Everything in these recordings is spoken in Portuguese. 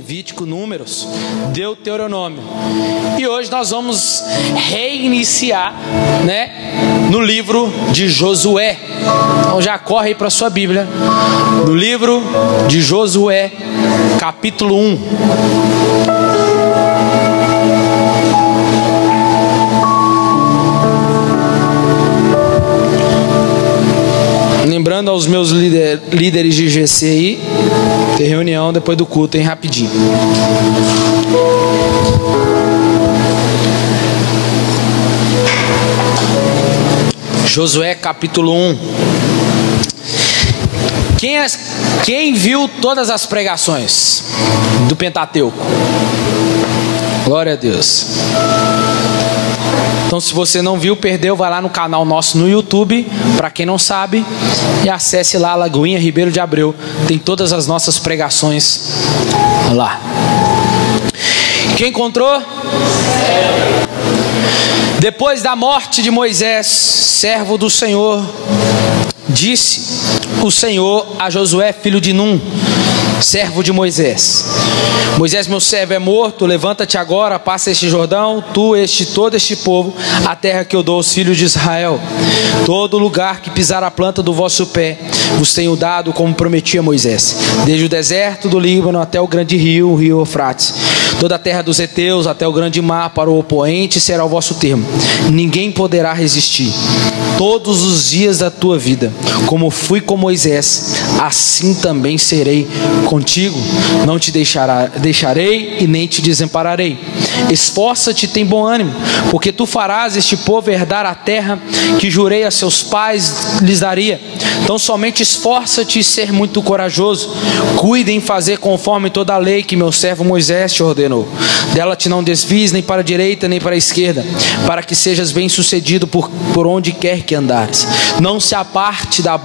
Levítico, Números, Deuteronômio. E hoje nós vamos reiniciar, no livro de Josué. Então já corre aí para a sua Bíblia, no livro de Josué, capítulo 1. Lembrando aos meus líderes de GC aí, tem reunião depois do culto, hein, rapidinho. Josué capítulo 1. Quem viu todas as pregações do Pentateuco? Glória a Deus. Então, se você não viu, perdeu, vai lá no canal nosso no YouTube, para quem não sabe, e acesse lá, Lagoinha Ribeiro de Abreu, tem todas as nossas pregações lá. Quem encontrou? Depois da morte de Moisés, servo do Senhor, disse o Senhor a Josué, filho de Num, servo de Moisés: Moisés, meu servo, é morto. Levanta-te agora, passa este Jordão, todo este povo, a terra que eu dou aos filhos de Israel. Todo lugar que pisar a planta do vosso pé, vos tenho dado, como prometi a Moisés, desde o deserto do Líbano até o grande rio, o rio Eufrates. Toda a terra dos heteus até o grande mar, para o oponente será o vosso termo. Ninguém poderá resistir todos os dias da tua vida. Como fui com Moisés, assim também serei contigo. Não te deixarei e nem te desampararei. Esforça-te e tem bom ânimo, porque tu farás este povo herdar a terra que jurei a seus pais lhes daria. Então somente esforça-te e ser muito corajoso. Cuide em fazer conforme toda a lei que meu servo Moisés te ordenou. Dela te não desvies nem para a direita nem para a esquerda, para que sejas bem sucedido por onde quer que andares. Não se aparte da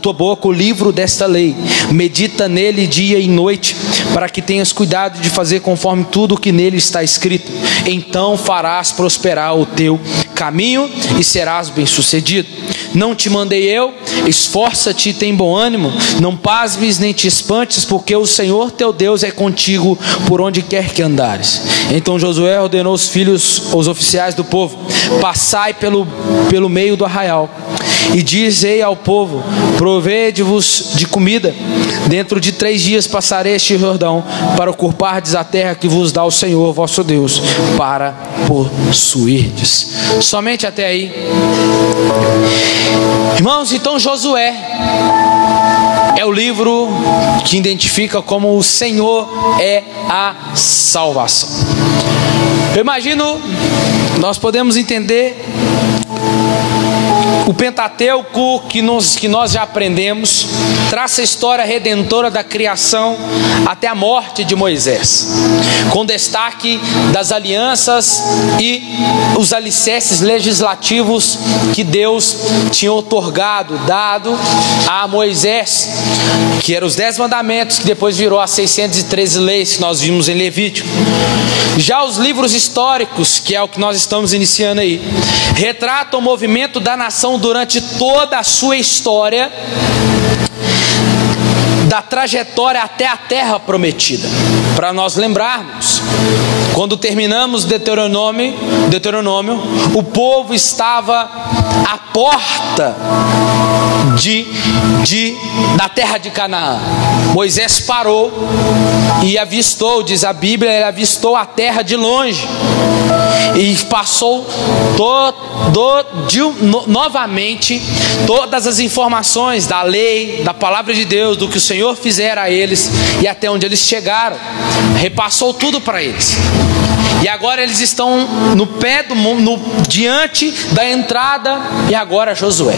tua boca o livro desta lei. Medita nele dia e noite, para que tenhas cuidado de fazer conforme tudo o que nele está escrito. Então farás prosperar o teu caminho e serás bem sucedido. Não te mandei eu? Esforça-te e tem bom ânimo. Não pasmes nem te espantes, porque o Senhor teu Deus é contigo por onde quer que andares. Então Josué ordenou os oficiais do povo: passai pelo meio do arraial, e dizei ao povo: provede-vos de comida. Dentro de 3 dias passarei este Jordão, para ocupardes a terra que vos dá o Senhor vosso Deus, para possuirdes. Somente até aí. Irmãos, então Josué é o livro que identifica como o Senhor é a salvação. Eu imagino, nós podemos entender o Pentateuco que nós já aprendemos, traça a história redentora da criação até a morte de Moisés, com destaque das alianças e os alicerces legislativos que Deus tinha dado a Moisés, que eram os 10 mandamentos, que depois virou as 613 leis que nós vimos em Levítico. Já os livros históricos, que é o que nós estamos iniciando aí, retratam o movimento da nação durante toda a sua história, da trajetória até a terra prometida. Para nós lembrarmos, quando terminamos Deuteronômio, o povo estava à porta da terra de Canaã. Moisés parou e avistou, diz a Bíblia, ele avistou a terra de longe e passou novamente todas as informações da lei, da palavra de Deus, do que o Senhor fizera a eles e até onde eles chegaram. Repassou tudo para eles. E agora eles estão diante da entrada, e agora Josué.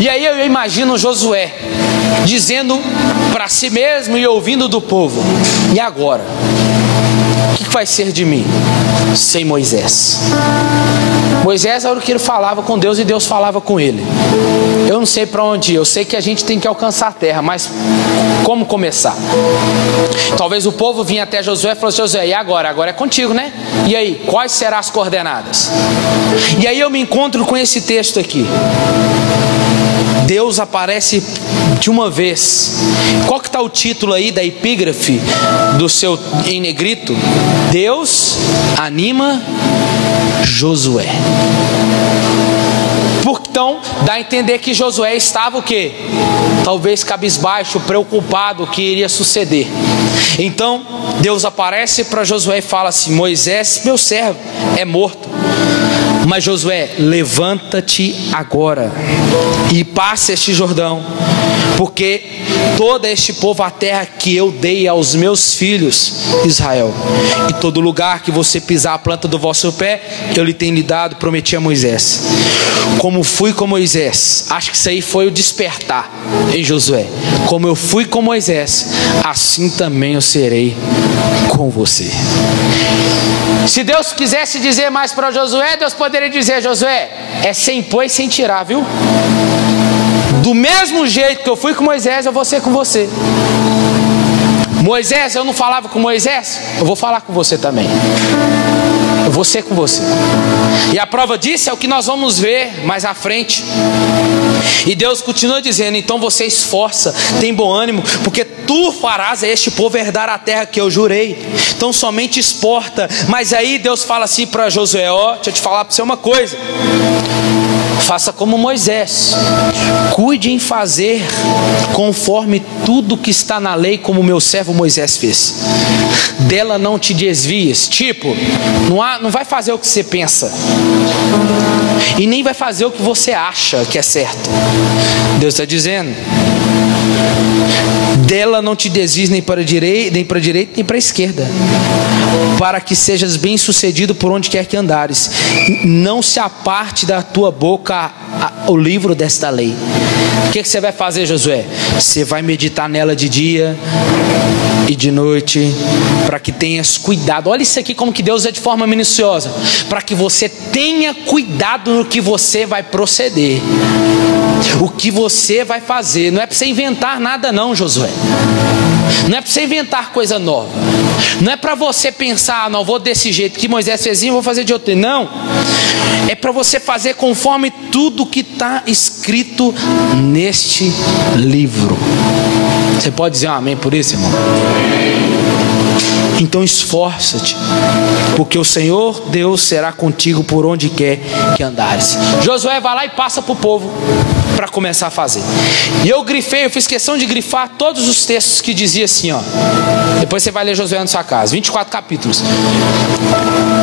E aí eu imagino Josué dizendo para si mesmo e ouvindo do povo: e agora? O que vai ser de mim sem Moisés? Moisés era o que ele falava com Deus e Deus falava com ele. Eu não sei para onde ir, eu sei que a gente tem que alcançar a terra, mas como começar? Talvez o povo vinha até Josué e falou assim: Josué, e agora? Agora é contigo, né? E aí, quais serão as coordenadas? E aí eu me encontro com esse texto aqui. Deus aparece de uma vez. Qual que está o título aí da epígrafe do seu em negrito? Deus anima Josué. Então dá a entender que Josué estava o quê? Talvez cabisbaixo, preocupado, o que iria suceder. Então Deus aparece para Josué e fala assim: Moisés, meu servo, é morto. Mas Josué, levanta-te agora e passe este Jordão, porque todo este povo, a terra que eu dei aos meus filhos Israel, e todo lugar que você pisar a planta do vosso pé, eu lhe tenho dado, prometi a Moisés. Como fui com Moisés, acho que isso aí foi o despertar em Josué. Como eu fui com Moisés, assim também eu serei com você. Se Deus quisesse dizer mais para Josué, Deus poderia dizer: Josué, é sem pôr e sem tirar, viu? Do mesmo jeito que eu fui com Moisés, eu vou ser com você. Moisés, eu não falava com Moisés, eu vou falar com você também. Eu vou ser com você. E a prova disso é o que nós vamos ver mais à frente. E Deus continua dizendo: então você esforça, tem bom ânimo, porque tu farás a este povo herdar a terra que eu jurei. Então somente exporta. Mas aí Deus fala assim para Josué: ó, deixa eu te falar para você uma coisa. Faça como Moisés, cuide em fazer conforme tudo que está na lei, como meu servo Moisés fez. Dela não te desvies. Tipo, não vai fazer o que você pensa, e nem vai fazer o que você acha que é certo. Deus está dizendo: dela não te desvies nem para a direita, nem para a esquerda, para que sejas bem sucedido por onde quer que andares. Não se aparte da tua boca o livro desta lei. O que você vai fazer, Josué? Você vai meditar nela de dia e de noite, para que tenhas cuidado. Olha isso aqui, como que Deus é de forma minuciosa, para que você tenha cuidado no que você vai proceder, o que você vai fazer. Não é para você inventar nada não, Josué. Não é para você inventar coisa nova. Não é para você pensar: não, vou desse jeito que Moisés fez, vou fazer de outro. Não. É para você fazer conforme tudo que está escrito neste livro. Você pode dizer um amém por isso, irmão? Então esforça-te, porque o Senhor Deus será contigo por onde quer que andares. Josué vai lá e passa para o povo para começar a fazer. E eu fiz questão de grifar todos os textos que dizia assim, ó. Depois você vai ler Josué na sua casa, 24 capítulos.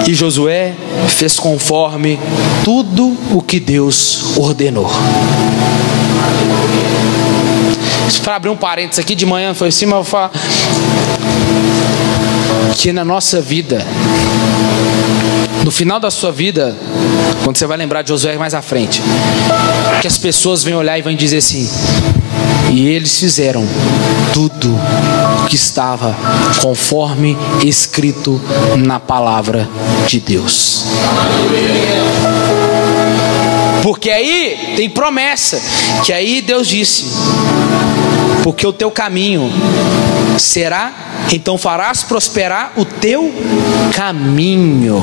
E Josué fez conforme tudo o que Deus ordenou. Para abrir um parênteses aqui, de manhã foi assim, mas eu vou falar que na nossa vida, no final da sua vida, quando você vai lembrar de Josué mais à frente, que as pessoas vêm olhar e vão dizer assim: e eles fizeram tudo o que estava conforme escrito na palavra de Deus. Porque aí tem promessa, que aí Deus disse: porque o teu caminho será, então farás prosperar o teu caminho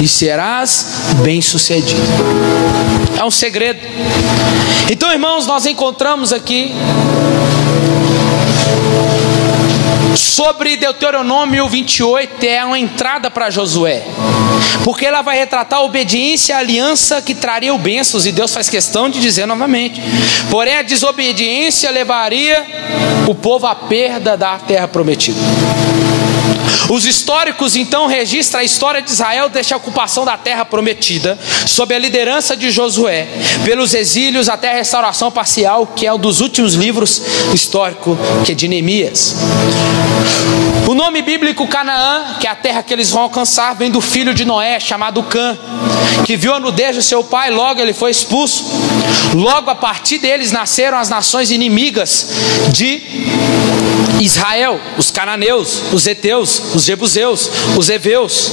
e serás bem sucedido. É um segredo. Então, irmãos, nós encontramos aqui sobre Deuteronômio 28, é uma entrada para Josué, porque ela vai retratar a obediência e a aliança que traria bênçãos, e Deus faz questão de dizer novamente: porém a desobediência levaria o povo à perda da terra prometida. Os históricos então registram a história de Israel desde a ocupação da terra prometida, sob a liderança de Josué, pelos exílios até a restauração parcial, que é um dos últimos livros históricos, que é de Neemias. O nome bíblico Canaã, que é a terra que eles vão alcançar, vem do filho de Noé, chamado Cã, que viu a nudez do seu pai, logo ele foi expulso. Logo a partir deles nasceram as nações inimigas de Israel: os cananeus, os heteus, os jebuseus, os heveus.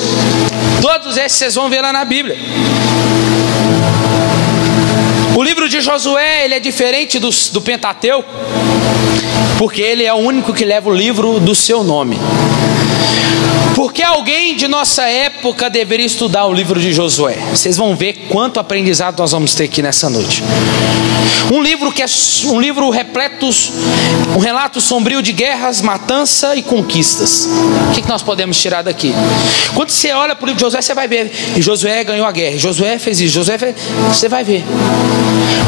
Todos esses vocês vão ver lá na Bíblia. O livro de Josué, ele é diferente do Pentateuco, porque ele é o único que leva o livro do seu nome. Porque alguém de nossa época deveria estudar o livro de Josué. Vocês vão ver quanto aprendizado nós vamos ter aqui nessa noite. Um livro que é um livro repleto, um relato sombrio de guerras, matança e conquistas. O que nós podemos tirar daqui? Quando você olha para o livro de Josué, você vai ver, e Josué ganhou a guerra, Josué fez isso, Josué fez... Você vai ver.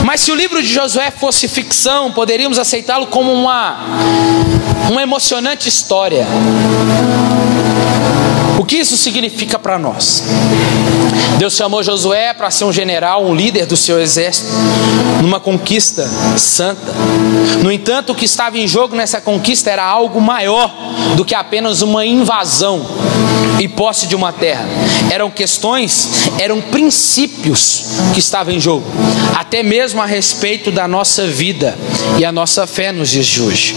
Mas se o livro de Josué fosse ficção, poderíamos aceitá-lo como uma emocionante história. O que isso significa para nós? Deus chamou Josué para ser um general, um líder do seu exército, numa conquista santa. No entanto, o que estava em jogo nessa conquista era algo maior do que apenas uma invasão e posse de uma terra. Eram questões, eram princípios que estavam em jogo, até mesmo a respeito da nossa vida e a nossa fé nos dias de hoje.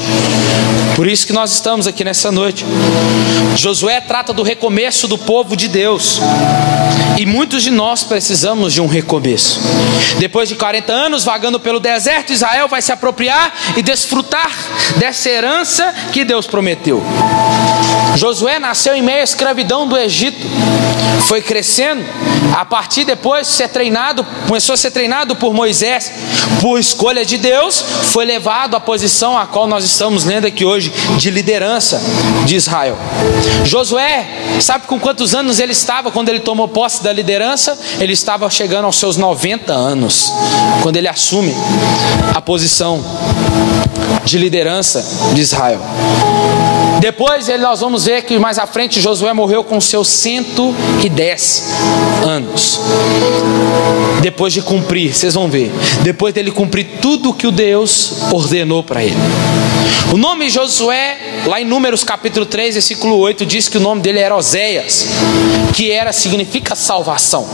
Por isso que nós estamos aqui nessa noite. Josué trata do recomeço do povo de Deus. E muitos de nós precisamos de um recomeço. Depois de 40 anos vagando pelo deserto, Israel vai se apropriar e desfrutar dessa herança que Deus prometeu. Josué nasceu em meio à escravidão do Egito. Foi crescendo, a partir depois de ser treinado, começou a ser treinado por Moisés, por escolha de Deus, foi levado à posição a qual nós estamos lendo aqui hoje, de liderança de Israel. Josué, sabe com quantos anos ele estava quando ele tomou posse da liderança? Ele estava chegando aos seus 90 anos, quando ele assume a posição de liderança de Israel. Depois nós vamos ver que mais à frente Josué morreu com seus 110 anos. Depois de cumprir, vocês vão ver, depois dele cumprir tudo o que o Deus ordenou para ele. O nome Josué, lá em Números capítulo 3, versículo 8, diz que o nome dele era Oséias, que significa salvação.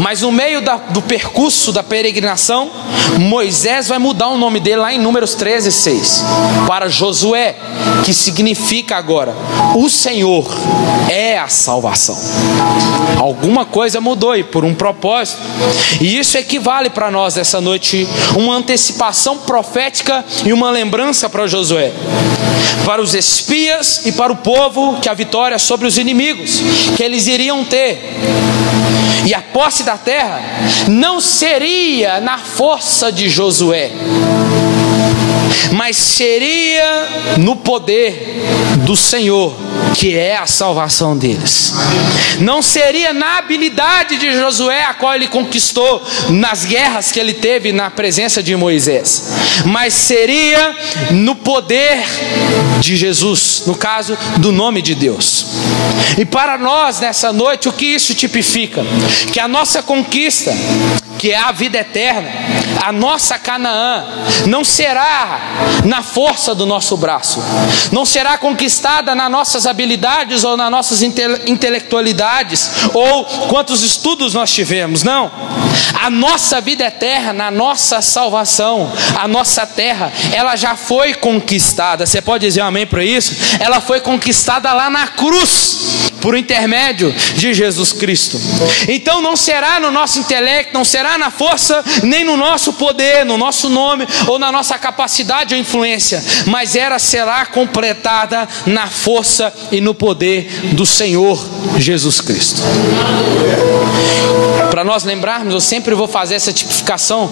Mas no meio do percurso da peregrinação, Moisés vai mudar o nome dele lá em Números 13, 6 para Josué, que significa agora: o Senhor é a salvação. Alguma coisa mudou e por um propósito. E isso equivale para nós essa noite uma antecipação profética e uma lembrança para Josué, para os espias e para o povo, que a vitória sobre os inimigos que eles iriam ter. E a posse da terra não seria na força de Josué, mas seria no poder do Senhor, que é a salvação deles. Não seria na habilidade de Josué, a qual ele conquistou nas guerras que ele teve na presença de Moisés, mas seria no poder de Jesus, no caso do nome de Deus. E para nós nessa noite, o que isso tipifica? Que a nossa conquista, que é a vida eterna, a nossa Canaã, não será na força do nosso braço, não será conquistada nas nossas habilidades ou nas nossas intelectualidades ou quantos estudos nós tivemos, não. A nossa vida eterna, a nossa salvação, a nossa terra, ela já foi conquistada. Você pode dizer um amém para isso? Ela foi conquistada lá na cruz, por intermédio de Jesus Cristo. Então não será no nosso intelecto, não será na força, nem no nosso poder, no nosso nome ou na nossa capacidade ou influência, mas será completada na força e no poder do Senhor Jesus Cristo. Para nós lembrarmos, eu sempre vou fazer essa tipificação,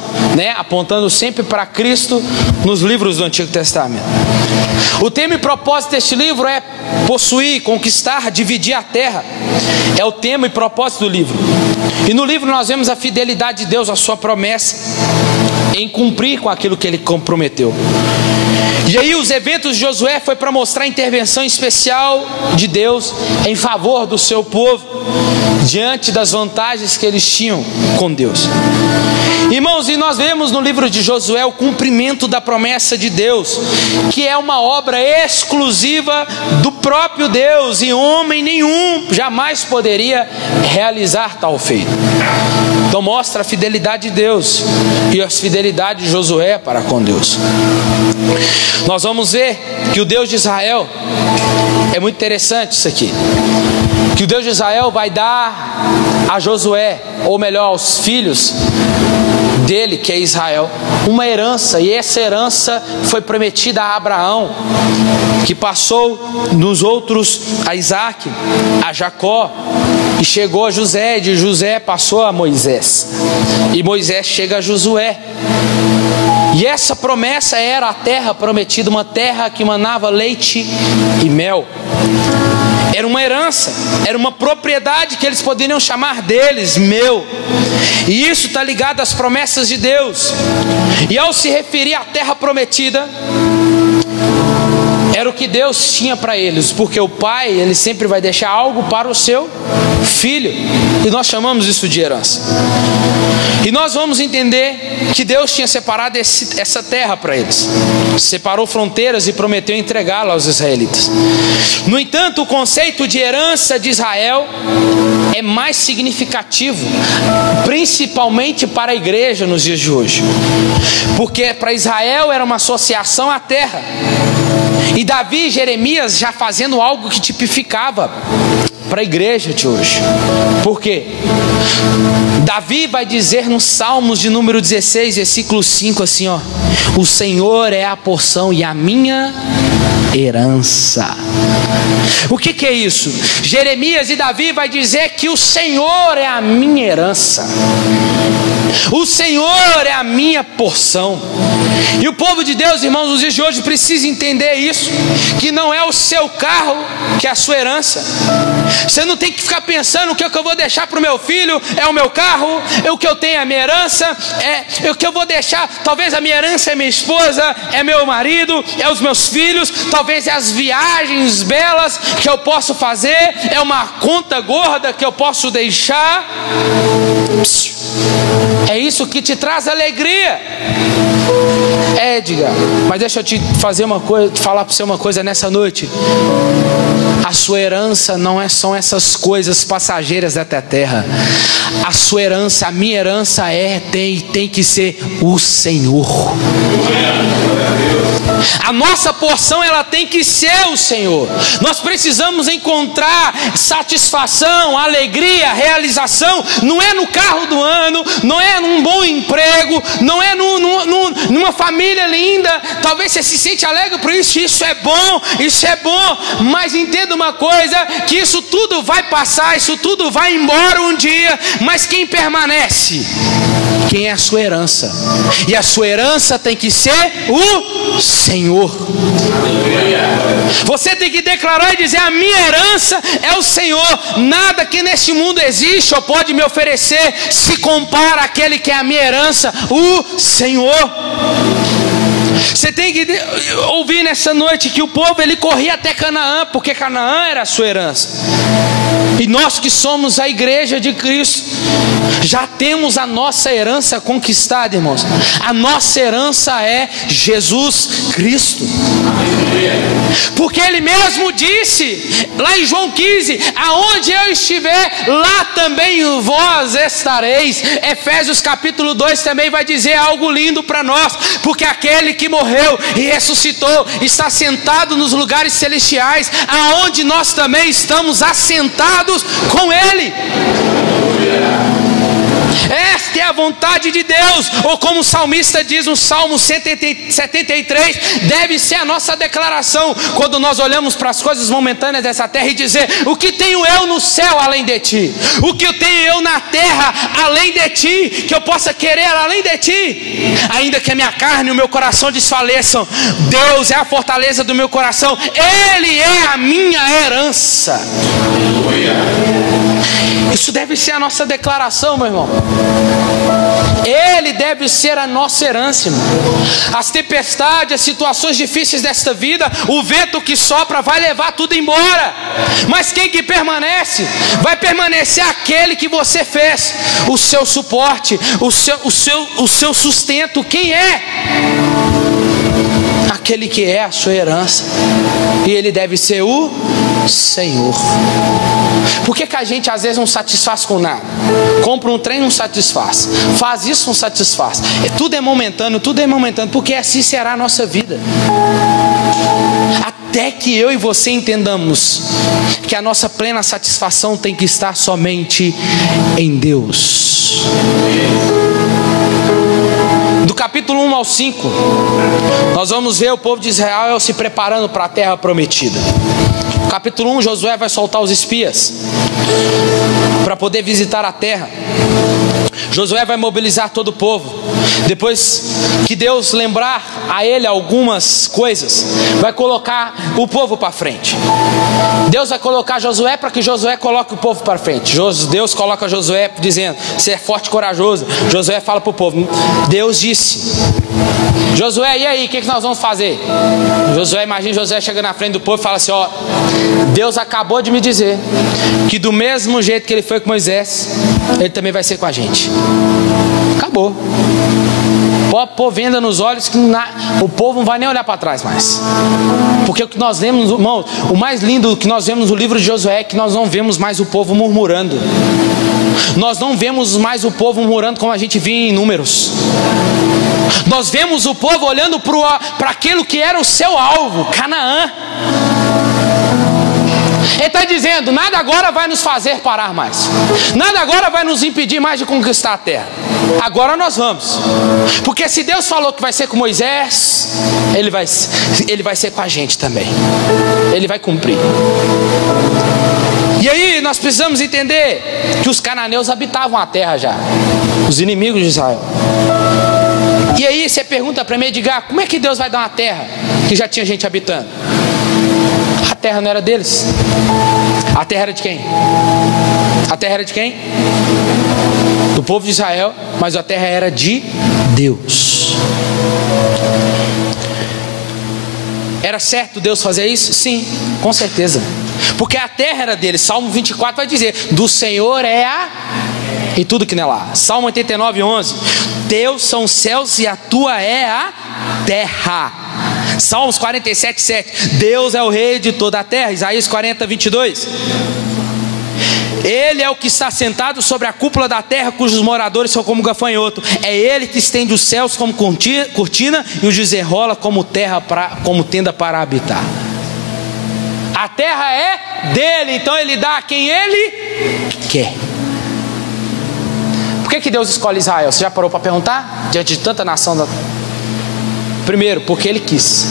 apontando sempre para Cristo nos livros do Antigo Testamento. O tema e propósito deste livro é possuir, conquistar, dividir a terra. É o tema e propósito do livro. E no livro nós vemos a fidelidade de Deus à sua promessa em cumprir com aquilo que ele comprometeu. E aí os eventos de Josué foi para mostrar a intervenção especial de Deus em favor do seu povo, diante das vantagens que eles tinham com Deus. Irmãos, e nós vemos no livro de Josué o cumprimento da promessa de Deus, que é uma obra exclusiva do próprio Deus, e homem nenhum jamais poderia realizar tal feito. Então mostra a fidelidade de Deus e a fidelidade de Josué para com Deus. Nós vamos ver que o Deus de Israel, é muito interessante isso aqui, que o Deus de Israel vai dar a Josué, ou melhor, aos filhos dele, que é Israel, uma herança, e essa herança foi prometida a Abraão, que passou nos outros a Isaac, a Jacó, e chegou a José, e de José passou a Moisés, e Moisés chega a Josué. E essa promessa era a terra prometida, uma terra que manava leite e mel. Era uma herança, era uma propriedade que eles poderiam chamar deles, meu. E isso está ligado às promessas de Deus. E ao se referir à terra prometida, era o que Deus tinha para eles, porque o pai, ele sempre vai deixar algo para o seu filho, e nós chamamos isso de herança. E nós vamos entender que Deus tinha separado essa terra para eles, separou fronteiras e prometeu entregá-la aos israelitas. No entanto, o conceito de herança de Israel é mais significativo, principalmente para a igreja nos dias de hoje, porque para Israel era uma associação à terra, e Davi e Jeremias já fazendo algo que tipificava para a igreja de hoje. Por quê? Davi vai dizer nos Salmos de número 16, versículo 5 assim, ó: o Senhor é a porção e a minha herança. O que é isso? Jeremias e Davi vai dizer que o Senhor é a minha herança, o Senhor é a minha porção. E o povo de Deus, irmãos, nos dias de hoje precisa entender isso, que não é o seu carro que é a sua herança. Você não tem que ficar pensando: o que eu vou deixar para o meu filho é o meu carro, o que eu tenho é a minha herança, é o que eu vou deixar. Talvez a minha herança é minha esposa, é meu marido, é os meus filhos, talvez é as viagens belas que eu posso fazer, é uma conta gorda que eu posso deixar. É isso que te traz alegria. Edgar, mas deixa eu te fazer uma coisa, falar para você uma coisa nessa noite. A sua herança não são essas coisas passageiras da terra. A sua herança, a minha herança tem que ser o Senhor. A nossa porção, ela tem que ser o Senhor. Nós precisamos encontrar satisfação, alegria, realização. Não é no carro do ano, não é num bom emprego, não é numa família linda. Talvez você se sente alegre por isso. Isso é bom, mas entenda uma coisa, que isso tudo vai passar, isso tudo vai embora um dia. Mas quem permanece? Quem é a sua herança? E a sua herança tem que ser o Senhor. Você tem que declarar e dizer: a minha herança é o Senhor. Nada que neste mundo existe ou pode me oferecer se compara àquele que é a minha herança, o Senhor. Você tem que ouvir nessa noite que o povo, ele corria até Canaã, porque Canaã era a sua herança. E nós que somos a igreja de Cristo, já temos a nossa herança conquistada, irmãos. A nossa herança é Jesus Cristo. Porque Ele mesmo disse, lá em João 15: aonde eu estiver, lá também vós estareis. Efésios capítulo 2 também vai dizer algo lindo para nós. Porque aquele que morreu e ressuscitou está sentado nos lugares celestiais, aonde nós também estamos assentados com Ele. Esta é a vontade de Deus, ou como o salmista diz no Salmo 73, deve ser a nossa declaração quando nós olhamos para as coisas momentâneas dessa terra e dizer: o que tenho eu no céu além de ti? O que eu tenho eu na terra além de ti? Que eu possa querer além de ti? Ainda que a minha carne e o meu coração desfaleçam, Deus é a fortaleza do meu coração, Ele é a minha herança. Isso deve ser a nossa declaração, meu irmão. Ele deve ser a nossa herança, irmão. As tempestades, as situações difíceis desta vida, o vento que sopra vai levar tudo embora. Mas quem que permanece? Vai permanecer aquele que você fez o seu suporte, o seu sustento. Quem é? Aquele que é a sua herança. E ele deve ser o Senhor. Por que a gente às vezes não satisfaz com nada? Compra um trem, não satisfaz. Faz isso, não satisfaz. Tudo é momentâneo, porque assim será a nossa vida. Até que eu e você entendamos que a nossa plena satisfação tem que estar somente em Deus. Do capítulo 1 ao 5, nós vamos ver o povo de Israel se preparando para a terra prometida. Capítulo 1, Josué vai soltar os espias para poder visitar a terra. Josué vai mobilizar todo o povo. Depois que Deus lembrar a ele algumas coisas, vai colocar o povo para frente. Deus vai colocar Josué para que Josué coloque o povo para frente. Deus coloca Josué dizendo: você é forte e corajoso. Josué fala para o povo: Deus disse. Josué, e aí, o que nós vamos fazer? Josué, imagina Josué chegando na frente do povo e fala assim: ó, Deus acabou de me dizer que do mesmo jeito que ele foi com Moisés, ele também vai ser com a gente. Acabou. Pode pôr venda nos olhos que o povo não vai nem olhar para trás mais. Porque o que nós vemos, irmão, o mais lindo que nós vemos no livro de Josué é que nós não vemos mais o povo murmurando. Nós não vemos mais o povo murmurando como a gente via em Números. Nós vemos o povo olhando para aquilo que era o seu alvo, Canaã. Ele está dizendo: nada agora vai nos fazer parar mais, nada agora vai nos impedir mais de conquistar a terra. Agora nós vamos, porque se Deus falou que vai ser com Moisés, ele vai ser com a gente também. Ele vai cumprir. E aí nós precisamos entender que os cananeus habitavam a terra já, os inimigos de Israel. E aí você pergunta para mim, Edgar, como é que Deus vai dar uma terra que já tinha gente habitando? A terra não era deles. A terra era de quem? A terra era de quem? Do povo de Israel, mas a terra era de Deus. Era certo Deus fazer isso? Sim, com certeza. Porque a terra era deles. Salmo 24 vai dizer: do Senhor é a... e tudo que nela há. Salmo 89, 11: Teus são os céus e a tua é a terra. Salmos 47, 7: Deus é o rei de toda a terra. Isaías 40, 22: Ele é o que está sentado sobre a cúpula da terra, cujos moradores são como gafanhoto. É Ele que estende os céus como cortina e os desenrola como tenda para habitar. A terra é dele, então Ele dá a quem Ele quer. Por que Deus escolhe Israel? Você já parou para perguntar? Diante de tanta nação Primeiro, porque Ele quis.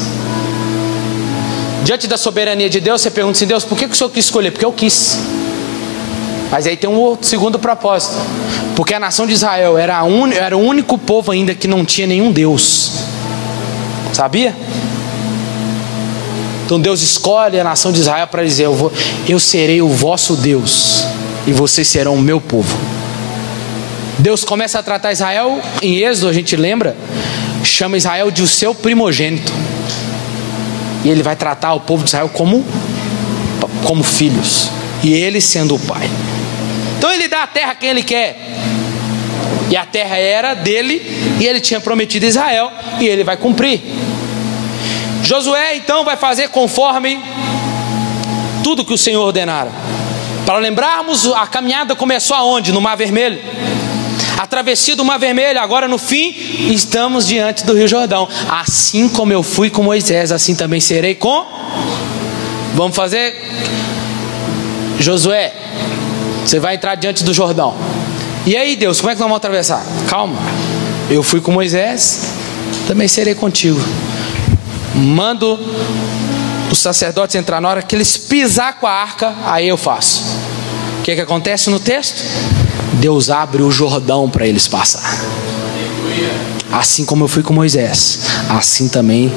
Diante da soberania de Deus, você pergunta assim: Deus, por que o Senhor quis escolher? Porque eu quis. Mas aí tem um outro segundo propósito. Porque a nação de Israel era o único povo ainda que não tinha nenhum Deus. Sabia? Então Deus escolhe a nação de Israel para dizer: eu serei o vosso Deus e vocês serão o meu povo. Deus começa a tratar Israel em Êxodo, a gente lembra, chama Israel de o seu primogênito. E Ele vai tratar o povo de Israel como filhos, e Ele sendo o pai. Então Ele dá a terra a quem Ele quer. E a terra era dele, e Ele tinha prometido a Israel, e Ele vai cumprir. Josué então vai fazer conforme tudo que o Senhor ordenara. Para lembrarmos, a caminhada começou aonde? No Mar Vermelho. A travessia do Mar Vermelho, agora no fim, estamos diante do Rio Jordão. Assim como eu fui com Moisés, assim também serei com... Vamos fazer? Josué, você vai entrar diante do Jordão. E aí, Deus, como é que nós vamos atravessar? Calma, eu fui com Moisés, também serei contigo. Mando os sacerdotes entrar. Na hora que eles pisar com a arca, aí eu faço. O que acontece no texto? Deus abre o Jordão para eles passar. Assim como eu fui com Moisés, assim também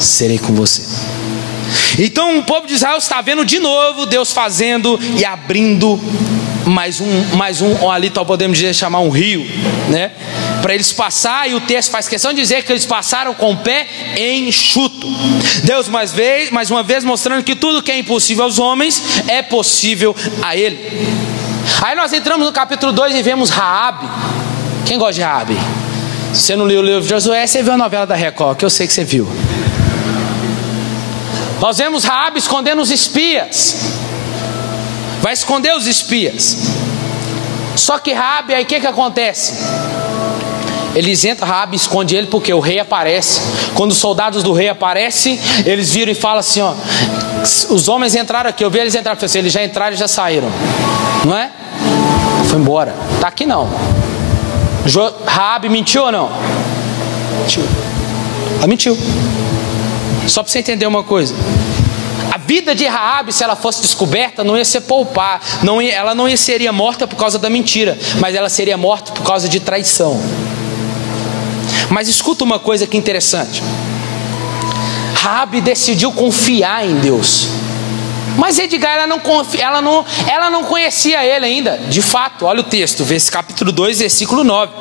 serei com você. Então o povo de Israel está vendo de novo Deus fazendo e abrindo mais um, ali podemos dizer, chamar um rio, né? Para eles passar, e o texto faz questão de dizer que eles passaram com o pé enxuto. Deus mais uma vez mostrando que tudo que é impossível aos homens é possível a Ele. Aí nós entramos no capítulo 2 e vemos Raabe. Quem gosta de Raabe? Se você não leu o livro de Josué, você viu a novela da Record, que eu sei que você viu. Nós vemos Raabe escondendo os espias. Vai esconder os espias. Só que Raabe, aí o que acontece? Eles entram, Raabe esconde ele porque o rei aparece. Quando os soldados do rei aparecem, eles viram e falam assim: ó, os homens entraram aqui. Eu vi eles entraram, assim, eles já entraram e já saíram, não é? Foi embora, tá aqui não. Raabe mentiu ou não? Mentiu. Ela mentiu. Só para você entender uma coisa, a vida de Raabe, se ela fosse descoberta, não ia ser poupar, ela não seria morta por causa da mentira, mas ela seria morta por causa de traição. Mas escuta uma coisa que interessante. Raabe decidiu confiar em Deus. Mas Edgar, ela não conhecia ele ainda. De fato, olha o texto, capítulo 2, versículo 9.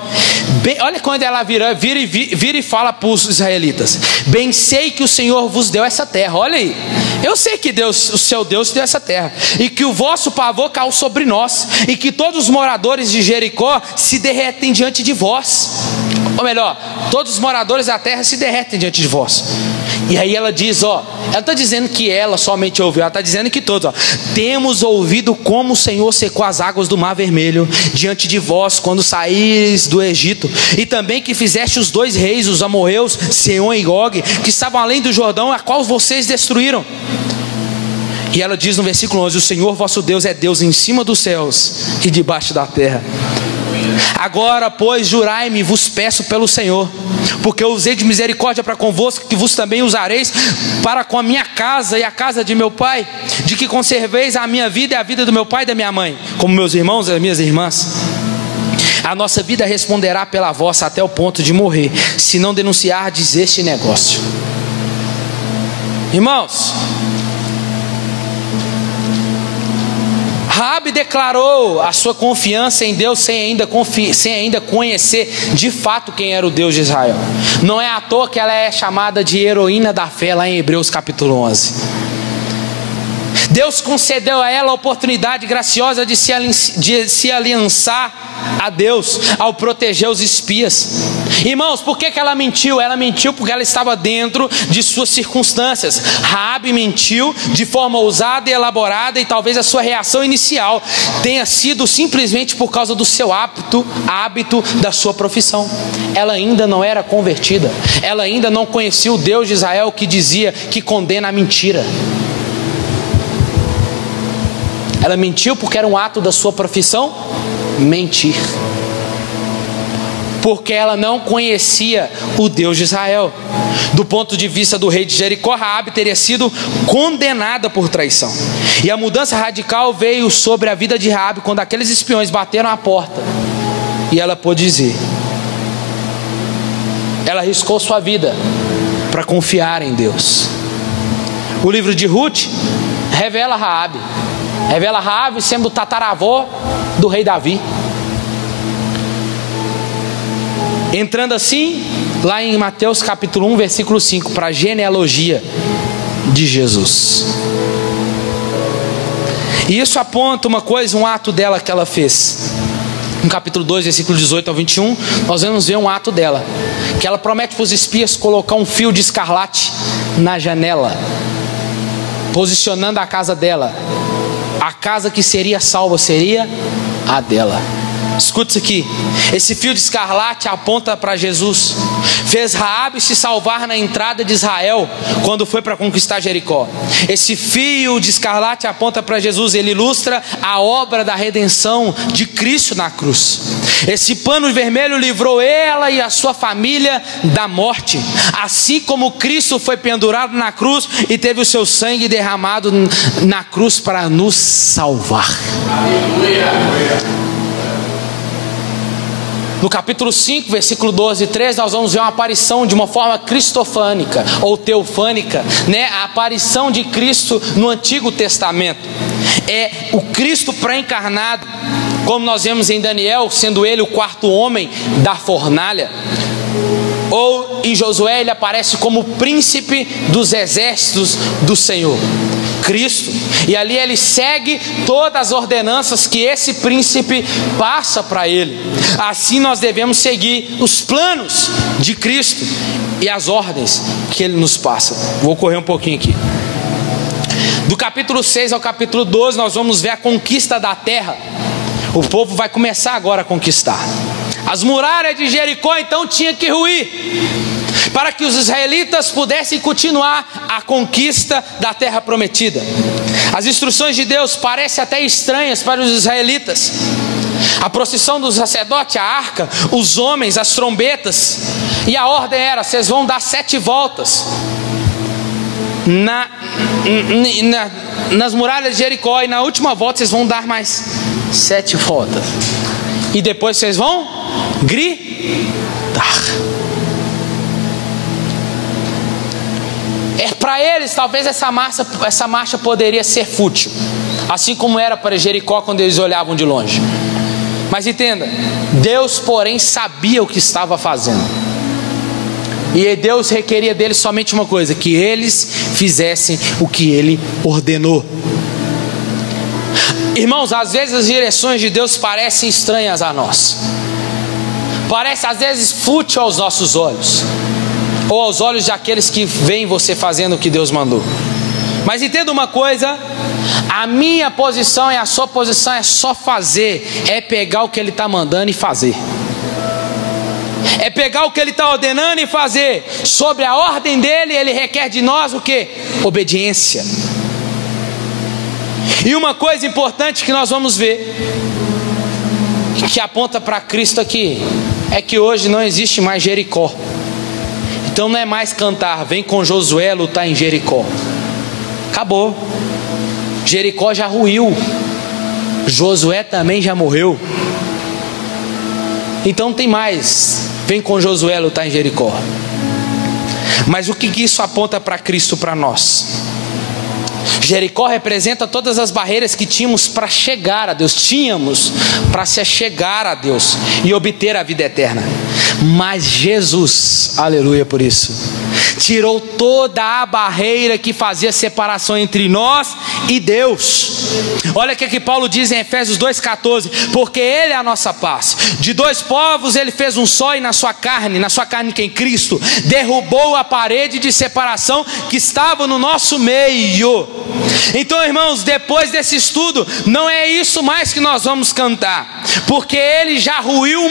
Olha quando ela vira e fala para os israelitas: bem sei que o Senhor vos deu essa terra. Olha aí, eu sei que Deus, o seu Deus, deu essa terra, e que o vosso pavor caiu sobre nós, e que todos os moradores de Jericó se derretem diante de vós. Ou melhor, todos os moradores da terra se derretem diante de vós. E aí ela diz, ela está dizendo que ela somente ouviu, ela está dizendo que todos, temos ouvido como o Senhor secou as águas do Mar Vermelho diante de vós, quando saíres do Egito, e também que fizeste os 2 reis, os amorreus, Seom e Og, que estavam além do Jordão, a qual vocês destruíram. E ela diz no versículo 11, o Senhor vosso Deus é Deus em cima dos céus e debaixo da terra. Agora, pois, jurai-me, vos peço pelo Senhor, porque eu usei de misericórdia para convosco, que vos também usareis para com a minha casa e a casa de meu pai, de que conserveis a minha vida e a vida do meu pai e da minha mãe, como meus irmãos e as minhas irmãs. A nossa vida responderá pela vossa até o ponto de morrer, se não denunciardes este negócio. Irmãos, Raabe declarou a sua confiança em Deus sem ainda conhecer de fato quem era o Deus de Israel. Não é à toa que ela é chamada de heroína da fé lá em Hebreus capítulo 11. Deus concedeu a ela a oportunidade graciosa de se aliançar a Deus ao proteger os espias. Irmãos, por que ela mentiu? Ela mentiu porque ela estava dentro de suas circunstâncias. Raabe mentiu de forma ousada e elaborada, e talvez a sua reação inicial tenha sido simplesmente por causa do seu hábito da sua profissão. Ela ainda não era convertida, ela ainda não conhecia o Deus de Israel, que dizia que condena a mentira. Ela mentiu porque era um ato da sua profissão mentir, porque ela não conhecia o Deus de Israel. Do ponto de vista do rei de Jericó, Raabe teria sido condenada por traição. E a mudança radical veio sobre a vida de Raabe quando aqueles espiões bateram à porta e ela pôde dizer. Ela arriscou sua vida para confiar em Deus. O livro de Ruth revela Raabe sendo tataravó do rei Davi. Entrando assim, lá em Mateus capítulo 1, versículo 5, para a genealogia de Jesus. E isso aponta uma coisa, um ato dela que ela fez. No capítulo 2, versículo 18 ao 21, nós vamos ver um ato dela, que ela promete para os espias colocar um fio de escarlate na janela, posicionando a casa dela. A casa que seria salva seria a dela. Escuta isso aqui. Esse fio de escarlate aponta para Jesus. Fez Raabe se salvar na entrada de Israel quando foi para conquistar Jericó. Esse fio de escarlate aponta para Jesus. Ele ilustra a obra da redenção de Cristo na cruz. Esse pano vermelho livrou ela e a sua família da morte, assim como Cristo foi pendurado na cruz e teve o seu sangue derramado na cruz para nos salvar. Aleluia. No capítulo 5, versículo 12 e 13, nós vamos ver uma aparição de uma forma cristofânica ou teofânica, né? A aparição de Cristo no Antigo Testamento. É o Cristo pré-encarnado, como nós vemos em Daniel, sendo ele o 4º homem da fornalha. Ou em Josué ele aparece como príncipe dos exércitos do Senhor, Cristo. E ali ele segue todas as ordenanças que esse príncipe passa para ele. Assim nós devemos seguir os planos de Cristo e as ordens que ele nos passa. Vou correr um pouquinho aqui. Do capítulo 6 ao capítulo 12 nós vamos ver a conquista da terra. O povo vai começar agora a conquistar. As muralhas de Jericó então tinham que ruir, para que os israelitas pudessem continuar a conquista da terra prometida. As instruções de Deus parecem até estranhas para os israelitas. A procissão do sacerdote, a arca, os homens, as trombetas. E a ordem era, vocês vão dar 7 voltas. nas muralhas de Jericó, e na última volta vocês vão dar mais 7 voltas, e depois vocês vão gritar. Para eles talvez essa marcha poderia ser fútil, assim como era para Jericó quando eles olhavam de longe. Mas entenda, Deus porém sabia o que estava fazendo, e Deus requeria deles somente uma coisa: que eles fizessem o que Ele ordenou. Irmãos, às vezes as direções de Deus parecem estranhas a nós, parece às vezes fútil aos nossos olhos, ou aos olhos de aqueles que veem você fazendo o que Deus mandou. Mas entenda uma coisa: a minha posição e a sua posição é só fazer, é pegar o que Ele está mandando e fazer, é pegar o que Ele está ordenando e fazer. Sobre a ordem dEle, Ele requer de nós o que? Obediência. E uma coisa importante que nós vamos ver, que aponta para Cristo aqui, é que hoje não existe mais Jericó. Então não é mais cantar, vem com Josué lutar em Jericó. Acabou. Jericó já ruiu, Josué também já morreu. Então não tem mais, vem com Josué lutar em Jericó. Mas o que isso aponta para Cristo, para nós? Jericó representa todas as barreiras que tínhamos para chegar a Deus, para se chegar a Deus e obter a vida eterna. Mas Jesus, aleluia por isso, tirou toda a barreira que fazia separação entre nós e Deus. Olha o que Paulo diz em Efésios 2,14: porque Ele é a nossa paz, de 2 povos Ele fez um só, e na sua carne que é em Cristo, derrubou a parede de separação que estava no nosso meio. Então, irmãos, depois desse estudo, não é isso mais que nós vamos cantar, porque Ele já ruiu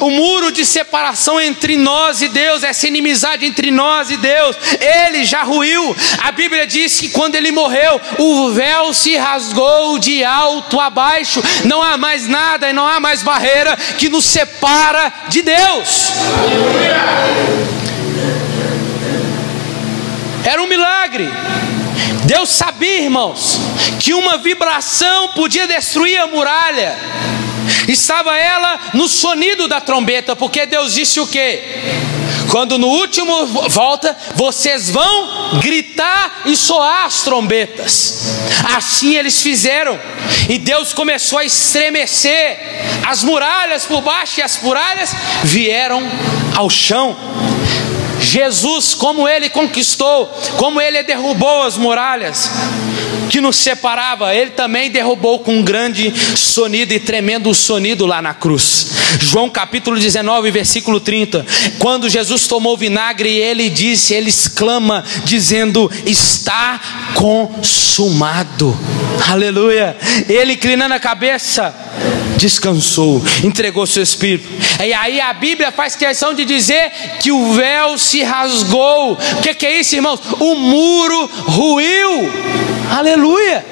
o muro de separação entre nós e Deus, essa inimizade entre nós e Deus, Ele já ruiu. A Bíblia diz que quando Ele morreu, o véu se rasgou de alto a baixo, não há mais nada e não há mais barreira que nos separa de Deus. Era um milagre. Deus sabia, irmãos, que uma vibração podia destruir a muralha. Estava ela no sonido da trombeta, porque Deus disse o quê? Quando no último volta, vocês vão gritar e soar as trombetas. Assim eles fizeram, e Deus começou a estremecer as muralhas por baixo, e as muralhas vieram ao chão. Jesus, como Ele conquistou, como Ele derrubou as muralhas que nos separava, Ele também derrubou com um grande sonido e tremendo sonido lá na cruz. João capítulo 19, versículo 30, quando Jesus tomou vinagre, Ele exclama dizendo: está consumado. Aleluia. Ele, inclinando a cabeça, descansou, entregou seu espírito. E aí a Bíblia faz questão de dizer que o véu se rasgou. O que é isso, irmãos? O muro ruiu. Aleluia.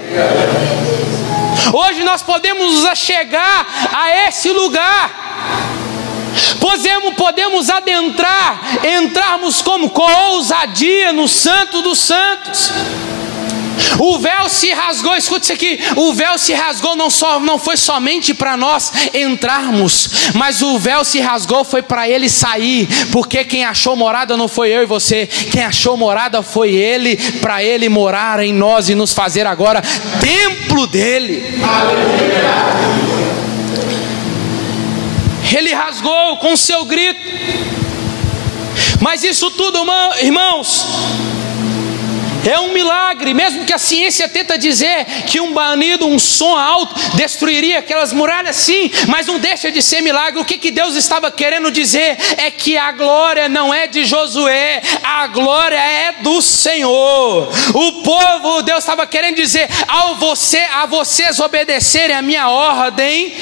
Hoje nós podemos nos achegar a esse lugar. Podemos entrarmos como com ousadia no Santo dos Santos. O véu se rasgou, escuta isso aqui, o véu se rasgou não foi somente para nós entrarmos, mas o véu se rasgou foi para Ele sair, porque quem achou morada não foi eu e você, quem achou morada foi Ele, para Ele morar em nós e nos fazer agora templo dEle. Ele rasgou com o seu grito. Mas isso tudo, irmãos, é um milagre. Mesmo que a ciência tenta dizer que um banido, um som alto destruiria aquelas muralhas, sim, mas não deixa de ser milagre. O que Deus estava querendo dizer é que a glória não é de Josué, a glória é do Senhor. O povo, Deus estava querendo dizer: a vocês obedecerem a minha ordem,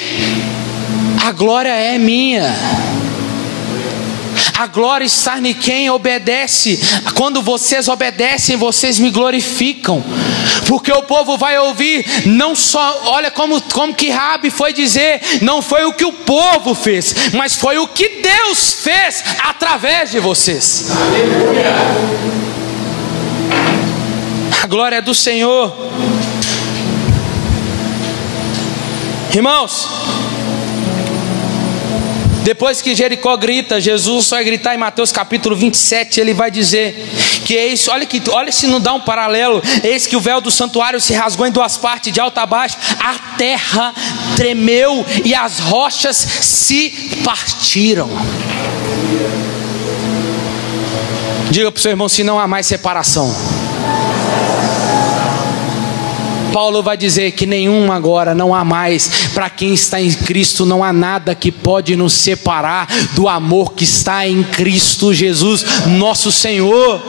a glória é minha. A glória está em quem obedece. Quando vocês obedecem, vocês me glorificam, porque o povo vai ouvir não só, olha como que Raabe foi dizer, não foi o que o povo fez, mas foi o que Deus fez através de vocês. Aleluia. glória é do Senhor. Irmãos, depois que Jericó grita, Jesus vai gritar em Mateus capítulo 27, ele vai dizer que é isso, olha se não dá um paralelo, eis que o véu do santuário se rasgou em duas partes, de alto a baixo, a terra tremeu e as rochas se partiram. Diga para o seu irmão, se não há mais separação. Paulo vai dizer que nenhum agora, não há mais. Para quem está em Cristo, não há nada que pode nos separar do amor que está em Cristo Jesus, nosso Senhor.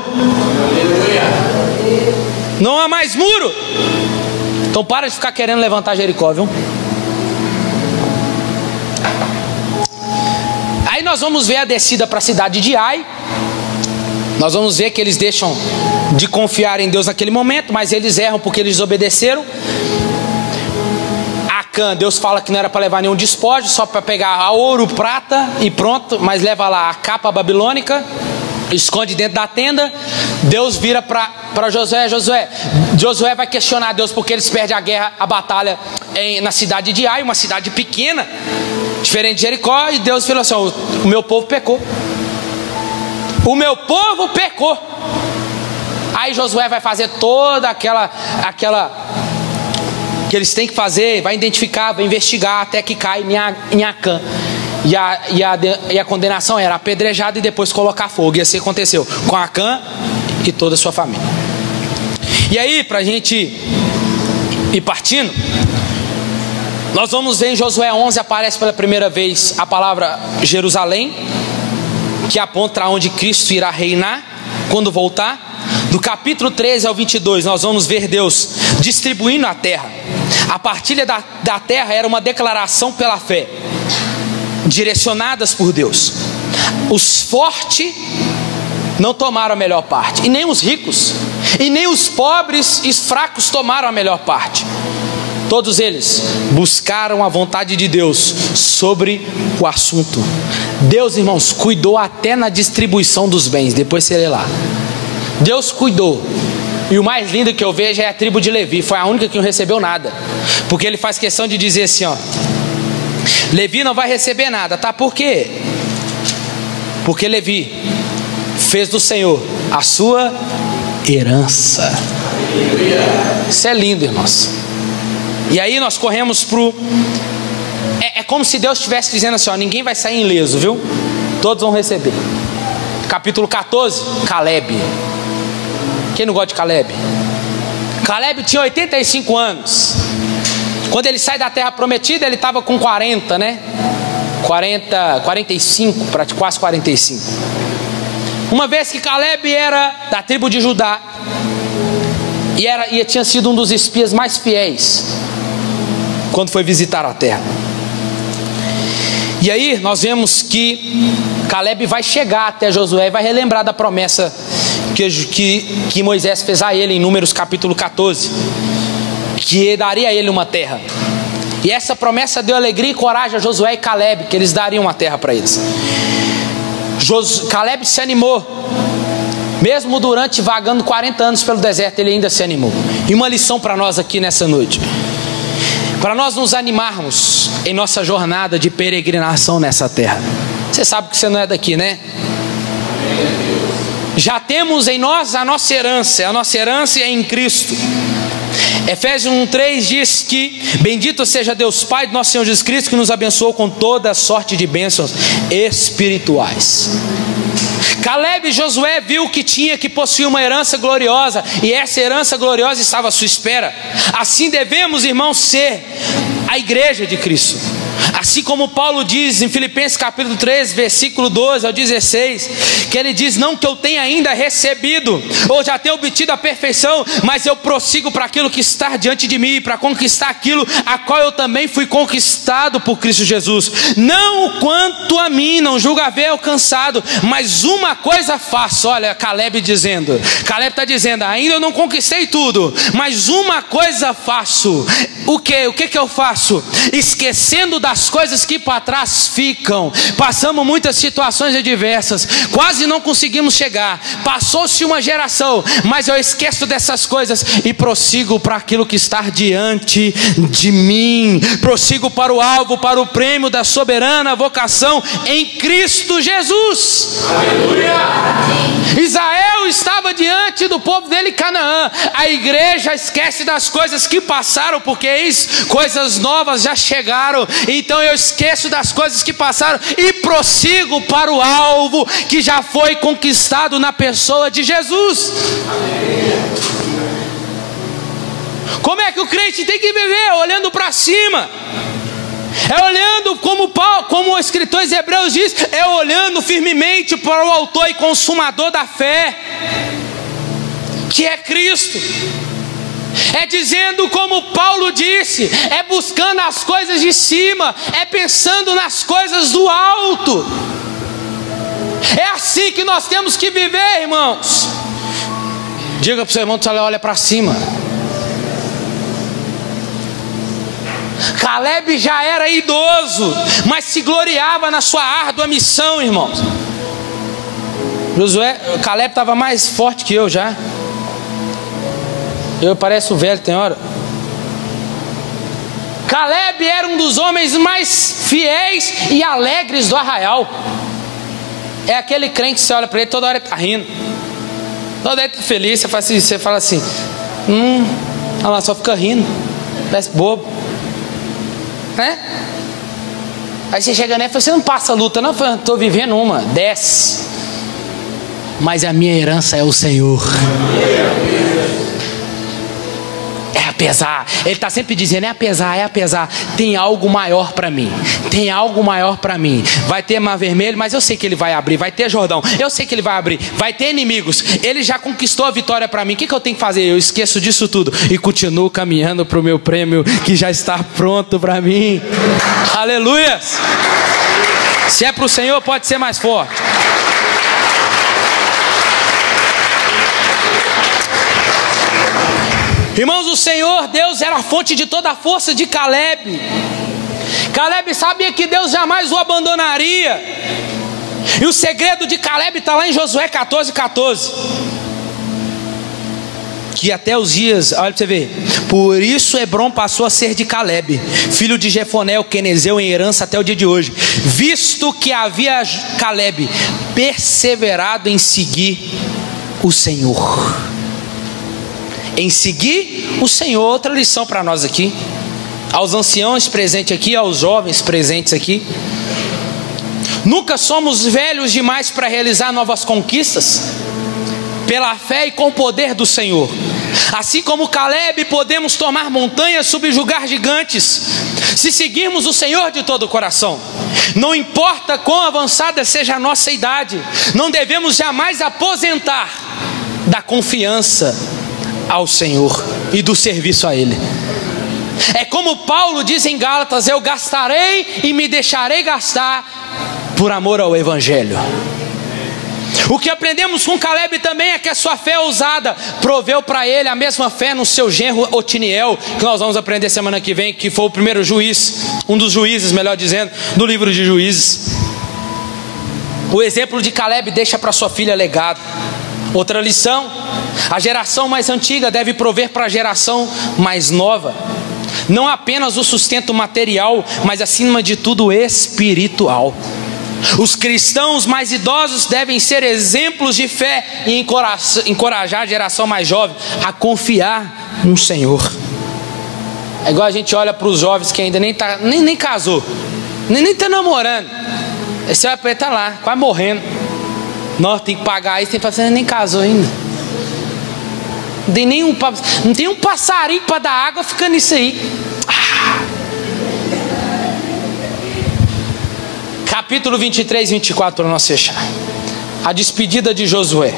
Não há mais muro. Então para de ficar querendo levantar Jericó, viu? Aí nós vamos ver a descida para a cidade de Ai. Nós vamos ver que eles deixam de confiar em Deus naquele momento, mas eles erram porque eles desobedeceram. Acã, Deus fala que não era para levar nenhum despojo, só para pegar ouro, prata e pronto, mas leva lá a capa babilônica, esconde dentro da tenda. Deus vira para Josué vai questionar Deus porque eles perdem a guerra, a batalha na cidade de Ai, uma cidade pequena, diferente de Jericó, e Deus falou assim: o meu povo pecou. O meu povo pecou. Aí Josué vai fazer toda aquela que eles têm que fazer, vai identificar, vai investigar, até que cai em Acã. E a condenação era apedrejada e depois colocar fogo. E assim aconteceu com Acã e toda a sua família. E aí, para a gente ir partindo, nós vamos ver em Josué 11, aparece pela primeira vez a palavra Jerusalém, que aponta para onde Cristo irá reinar quando voltar. Do capítulo 13 ao 22, nós vamos ver Deus distribuindo a terra. A partilha da terra era uma declaração pela fé, direcionadas por Deus. Os fortes não tomaram a melhor parte, e nem os ricos, e nem os pobres e fracos tomaram a melhor parte. Todos eles buscaram a vontade de Deus sobre o assunto. Deus, irmãos, cuidou até na distribuição dos bens. Depois você lê lá. Deus cuidou. E o mais lindo que eu vejo é a tribo de Levi. Foi a única que não recebeu nada. Porque ele faz questão de dizer assim, ó: Levi não vai receber nada, tá? Por quê? Porque Levi fez do Senhor a sua herança. Isso é lindo, irmãos. E aí nós corremos pro... É como se Deus estivesse dizendo assim, ó: ninguém vai sair ileso, viu? Todos vão receber. Capítulo 14, Caleb. Quem não gosta de Caleb? Caleb tinha 85 anos. Quando ele sai da terra prometida, ele estava com 40, né? 45, quase 45. Uma vez que Caleb era da tribo de Judá e tinha sido um dos espias mais fiéis quando foi visitar a terra. E aí nós vemos que Caleb vai chegar até Josué e vai relembrar da promessa que Moisés fez a ele em Números capítulo 14, que daria a ele uma terra. E essa promessa deu alegria e coragem a Josué e Caleb, que eles dariam uma terra para eles. Caleb se animou, mesmo durante vagando 40 anos pelo deserto, ele ainda se animou. E uma lição para nós aqui nessa noite, para nós nos animarmos em nossa jornada de peregrinação nessa terra. Você sabe que você não é daqui, né? Já temos em nós a nossa herança é em Cristo. Efésios 1:3 diz que bendito seja Deus Pai do nosso Senhor Jesus Cristo, que nos abençoou com toda a sorte de bênçãos espirituais. Caleb e Josué viu que possuía uma herança gloriosa, e essa herança gloriosa estava à sua espera. Assim devemos, irmãos, ser a igreja de Cristo. Assim como Paulo diz em Filipenses capítulo 3, versículo 12 ao 16, que ele diz: não que eu tenha ainda recebido, ou já tenha obtido a perfeição, mas eu prossigo para aquilo que está diante de mim, para conquistar aquilo a qual eu também fui conquistado por Cristo Jesus. Não quanto a mim, não julgo haver alcançado, mas uma coisa faço. Olha Caleb está dizendo, ainda eu não conquistei tudo, mas uma coisa faço. O que eu faço? Esquecendo da as coisas que para trás ficam. Passamos muitas situações adversas, quase não conseguimos chegar. Passou-se uma geração, mas eu esqueço dessas coisas e prossigo para aquilo que está diante de mim. Prossigo para o alvo, para o prêmio da soberana vocação em Cristo Jesus. Aleluia! Israel estava diante do povo dele, Canaã. A igreja esquece das coisas que passaram, porque eis, coisas novas já chegaram. Então eu esqueço das coisas que passaram e prossigo para o alvo que já foi conquistado na pessoa de Jesus. Como é que o crente tem que viver? Olhando para cima. É olhando como o escritor de Hebreus diz, é olhando firmemente para o autor e consumador da fé, que é Cristo. É dizendo como Paulo disse, é buscando as coisas de cima, é pensando nas coisas do alto. É assim que nós temos que viver, irmãos. Diga para o seu irmão, olha para cima. Caleb já era idoso, mas se gloriava na sua árdua missão, irmãos. Caleb estava mais forte que eu já. Eu pareço velho, tem hora. Caleb era um dos homens mais fiéis e alegres do arraial. É aquele crente que você olha para ele, toda hora ele está rindo, toda hora ele está feliz. Você fala assim, olha lá, só fica rindo, parece bobo, né? Aí você chega nele e fala, você não passa luta não? Eu falo, estou vivendo uma, desce. Mas a minha herança é o Senhor. É apesar, ele está sempre dizendo, é apesar, tem algo maior para mim, tem algo maior para mim. Vai ter Mar Vermelho, mas eu sei que ele vai abrir. Vai ter Jordão, eu sei que ele vai abrir. Vai ter inimigos, ele já conquistou a vitória para mim. O que eu tenho que fazer? Eu esqueço disso tudo e continuo caminhando para o meu prêmio que já está pronto para mim. Aleluia! Se é para o Senhor, pode ser mais forte. Irmãos, o Senhor Deus era a fonte de toda a força de Caleb. Caleb sabia que Deus jamais o abandonaria. E o segredo de Caleb está lá em Josué 14:14. Que até os dias, olha para você ver. Por isso Hebrom passou a ser de Caleb, filho de Jefoné, o quenezeu, em herança até o dia de hoje. Visto que havia Caleb perseverado em seguir o Senhor. Em seguir o Senhor. Outra lição para nós aqui, aos anciãos presentes aqui, aos jovens presentes aqui: nunca somos velhos demais para realizar novas conquistas, pela fé e com o poder do Senhor. Assim como Caleb, podemos tomar montanhas, subjugar gigantes, se seguirmos o Senhor de todo o coração. Não importa quão avançada seja a nossa idade, não devemos jamais aposentar da confiança ao Senhor e do serviço a Ele. É como Paulo diz em Gálatas: eu gastarei e me deixarei gastar por amor ao Evangelho. O que aprendemos com Caleb também é que a sua fé ousada proveu para ele a mesma fé no seu genro Otiniel, que nós vamos aprender semana que vem, que foi o primeiro juiz, um dos juízes, melhor dizendo, do livro de Juízes. O exemplo de Caleb deixa para sua filha legado. Outra lição: a geração mais antiga deve prover para a geração mais nova, não apenas o sustento material, mas acima de tudo espiritual. Os cristãos mais idosos devem ser exemplos de fé e encorajar a geração mais jovem a confiar no Senhor. É igual a gente olha para os jovens que ainda nem casou, nem está namorando. Esse vai estar lá, quase morrendo. Nós tem que pagar isso, tem que fazer, nem casou ainda. Não tem um passarinho para dar água, fica nisso aí. Capítulo 23 e 24 para nós fechar. A despedida de Josué.